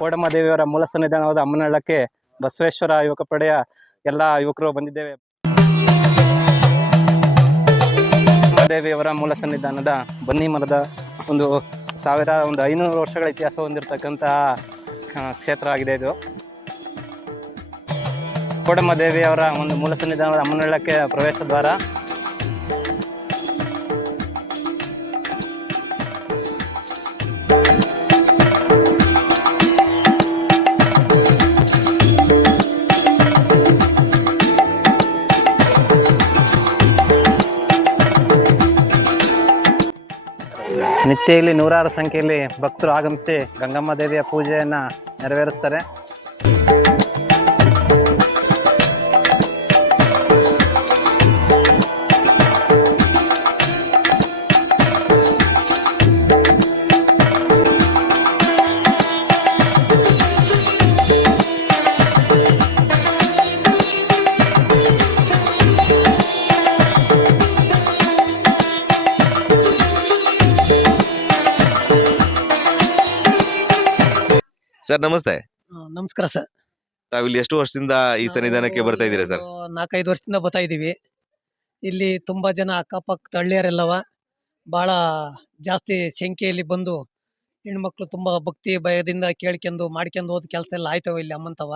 ಕೋಡಮ್ಮದೇವಿಯವರ ಮೂಲ ಸನ್ನಿಧಾನವಾದ ಅಮ್ಮನಹಳ್ಳಕ್ಕೆ ಬಸವೇಶ್ವರ ಯುವಕ ಪಡೆಯ ಎಲ್ಲ ಯುವಕರು ಬಂದಿದ್ದೇವೆ. ದೇವಿಯವರ ಮೂಲ ಸನ್ನಿಧಾನದ ಬನ್ನಿ ಮರದ ಒಂದು 1500 ವರ್ಷಗಳ ಇತಿಹಾಸ ಹೊಂದಿರತಕ್ಕಂತಹ ಕ್ಷೇತ್ರ ಆಗಿದೆ ಇದು. ಕೋಡಮ್ಮ ದೇವಿಯವರ ಒಂದು ಮೂಲ ಸನ್ನಿಧಾನದ ಅಮ್ಮನಹಳ್ಳಕ್ಕೆ ಪ್ರವೇಶ ದ್ವಾರ. ನಿತ್ಯ ಇಲ್ಲಿ ನೂರಾರು ಸಂಖ್ಯೆಯಲ್ಲಿ ಭಕ್ತರು ಆಗಮಿಸಿ ಗಂಗಮ್ಮ ದೇವಿಯ ಪೂಜೆಯನ್ನ ನೆರವೇರಿಸ್ತಾರೆ. ಸರ್ ನಮಸ್ತೆ. ನಮಸ್ಕಾರ ಸರ್. ತಾವಿಲ್ಲಿ ಎಷ್ಟು ವರ್ಷದಿಂದ ಈ ಸನ್ನಿಧಾನಕ್ಕೆ ಬರ್ತಾ ಇದ್ದೀರಾ ಸರ್? 4-5 ವರ್ಷದಿಂದ ಬರ್ತಾ ಇದ್ದೀವಿ. ಇಲ್ಲಿ ತುಂಬಾ ಜನ ಅಕ್ಕಪಕ್ಕ ಹಳ್ಳಿಯರೆಲ್ಲವ ಭಾಳ ಜಾಸ್ತಿ ಸಂಖ್ಯೆಯಲ್ಲಿ ಬಂದು ಹೆಣ್ಮಕ್ಳು ತುಂಬ ಭಕ್ತಿ ಭಯದಿಂದ ಕೇಳ್ಕೊಂಡು ಮಾಡ್ಕೊಂಡು ಹೋದ ಕೆಲಸ ಎಲ್ಲ ಆಯ್ತವ ಇಲ್ಲಿ ಅಮ್ಮಂತವ.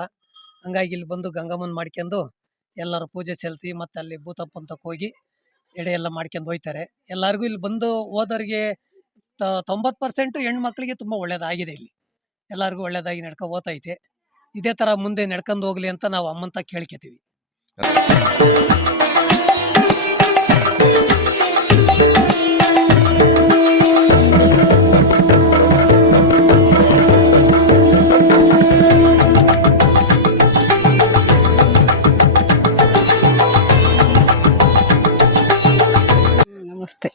ಹಂಗಾಗಿ ಇಲ್ಲಿ ಬಂದು ಗಂಗಮ್ಮನ ಮಾಡ್ಕೊಂಡು ಎಲ್ಲರೂ ಪೂಜೆ ಸಲ್ಲಿಸಿ ಮತ್ತು ಅಲ್ಲಿ ಭೂತಪ್ಪ ಅಂತಕ್ಕೆ ಹೋಗಿ ಎಡೆ ಎಲ್ಲ ಮಾಡ್ಕೊಂಡು ಹೋಯ್ತಾರೆ. ಎಲ್ಲರಿಗೂ ಇಲ್ಲಿ ಬಂದು ಹೋದವ್ರಿಗೆ 90% ಹೆಣ್ಮಕ್ಳಿಗೆ ತುಂಬ ಒಳ್ಳೇದಾಗಿದೆ. ಇಲ್ಲಿ ಎಲ್ಲರಿಗೂ ಒಳ್ಳೇದಾಗಿ ನಡ್ಕೊಂಡು ಹೋಗ್ತೈತೆ. ಇದೇ ಥರ ಮುಂದೆ ನಡ್ಕೊಂಡು ಹೋಗ್ಲಿ ಅಂತ ನಾವು ಅಮ್ಮಂತ ಕೇಳ್ಕೊತೀವಿ. ನಮಸ್ತೆ.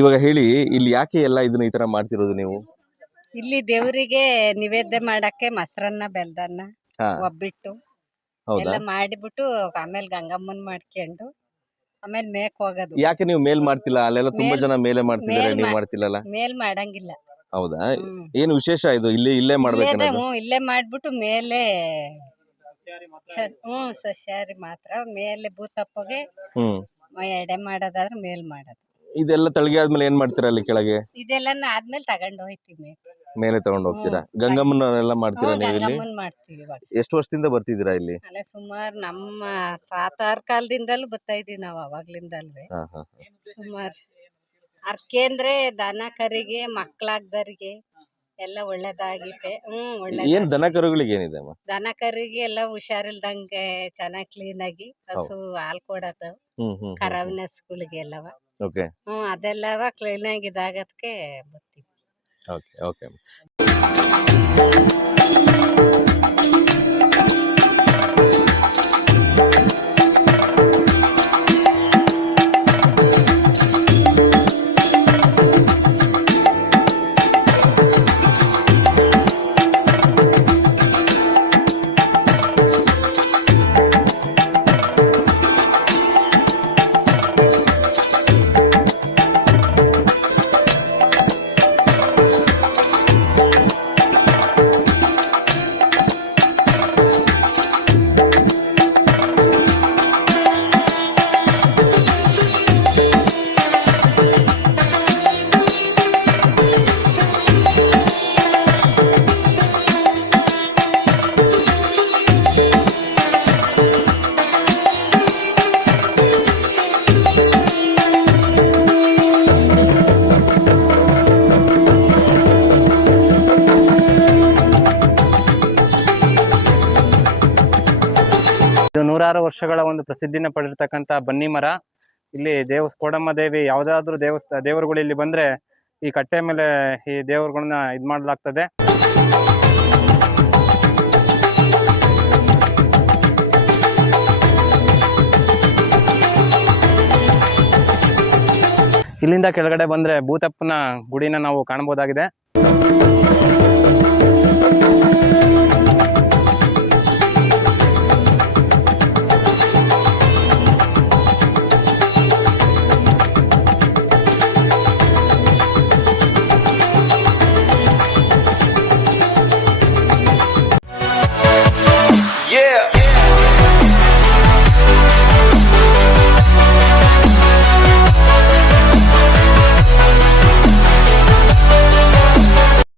ಇವಾಗ ಹೇಳಿ, ಇಲ್ಲಿ ಯಾಕೆ ಎಲ್ಲ ಇದನ್ನ ಈ ತರ ಮಾಡ್ತಿರೋದು ನೀವು? ಇಲ್ಲಿ ದೇವರಿಗೆ ನಿವೇದ್ಯ ಮಾಡಕ್ಕೆ ಮೊಸರನ್ನ ಬೆಲ್ದನ್ನ ಒಬ್ಬಿಟ್ಟು ಎಲ್ಲ ಮಾಡಿಬಿಟ್ಟು ಆಮೇಲೆ ಗಂಗಮ್ಮನ್ ಮಾಡ್ಕೊಂಡು ಆಮೇಲೆ ಮೇಕ್ ಹೋಗೋದು. ಯಾಕೆ ನೀವು ಮೇಲ್ ಮಾಡ್ತಿಲ್ಲ? ಅಲ್ಲೆಲ್ಲ ತುಂಬಾ ಜನ ಮೇಲೆ ಮಾಡ್ತಿದ್ದಾರೆ, ನೀವು ಮಾಡ್ತಿಲ್ಲಲ್ಲ? ಮೇಲ್ ಮಾಡಂಗಿಲ್ಲ. ಹೌದಾ? ಏನು ವಿಶೇಷ ಇದು? ಇಲ್ಲೇ ಮಾಡ್ಬೇಕು? ಇಲ್ಲೇ ಮಾಡ್ಬಿಟ್ಟು ಮೇಲೆ ಸಸ್ಯಾಹಾರಿ ಮಾತ್ರ ಮೇಲೆ ಭೂತಪ್ಪಗೆ ಎಡೆ ಮಾಡೋದಾದ್ರೆ ಮೇಲ್ ಮಾಡೋದು. ಇದೆಲ್ಲ ತಳಗೆ ಆದ್ಮೇಲೆ ಏನ್ ಮಾಡ್ತೀರಾ ಅಲ್ಲಿ ಕೆಳಗೆ? ಇದೆಲ್ಲ ಆದ್ಮೇಲೆ ತಗೊಂಡು ಹೋಯ್ತೀವಿ, ಮೇಲೆ ತಗೊಂಡು ಹೋಗ್ತೀರಾ. ಗಂಗಮ್ಮನೆಲ್ಲ ಮಾಡ್ತೀರಾ ನೀವು ಇಲ್ಲಿ? ಮಾಡ್ತೀವಿ. ಎಷ್ಟು ವರ್ಷದಿಂದ ಬರ್ತಿದ್ದೀರಾ ಇಲ್ಲಿ? ಅಲ್ಲ ಸುಮಾರು ನಮ್ಮ ತಾತಾರ ಕಾಲದಿಂದಲೂ ಬರ್ತಾ ಇದೀವಿ ನಾವು, ಅವಾಗ್ಲಿಂದಲ್ವೇ ಸುಮಾರು. ಅರ್ಕೆ ಅಂದ್ರೆ ದನ ಕರಿಗೆ ಮಕ್ಕಳಾಗ್ದರಿಗೆ ಎಲ್ಲ ಒಳ್ಳೇದಾಗೈತೆ. ಏನ್ ದನ ಕರುಗಳಿಗೆ ಏನಿದೆ? ದನ ಕರಿಗೆ ಎಲ್ಲ ಹುಷಾರಿಲ್ದಂಗೆ ಚೆನ್ನಾಗಿ ಕ್ಲೀನ್ ಆಗಿ ಹಸು ಹಾಲ್ ಕೊಡೋದು, ಕರವಿನ ಹಸುಗಳಿಗೆ ಎಲ್ಲವ ಅದೆಲ್ಲವ ಕ್ಲೀನ್ ಆಗಿ ಇದಾಗದಕ್ಕೆ ಬರ್ತೀವಿ. Okay okay. ಇದು 100 ವರ್ಷಗಳ ಒಂದು ಪ್ರಸಿದ್ಧಿನ ಪಡೆದಿರ್ತಕ್ಕಂಥ ಬನ್ನಿ ಮರ. ಇಲ್ಲಿ ಕೋಡಮ್ಮ ದೇವಿ ಯಾವುದಾದ್ರೂ ದೇವರುಗಳು ಇಲ್ಲಿ ಬಂದ್ರೆ ಈ ಕಟ್ಟೆ ಮೇಲೆ ಈ ದೇವರುಗಳನ್ನ ಇದು ಮಾಡಲಾಗ್ತದೆ. ಇಲ್ಲಿಂದ ಕೆಳಗಡೆ ಬಂದ್ರೆ ಭೂತಪ್ಪನ ಗುಡಿನ ನಾವು ಕಾಣಬಹುದಾಗಿದೆ.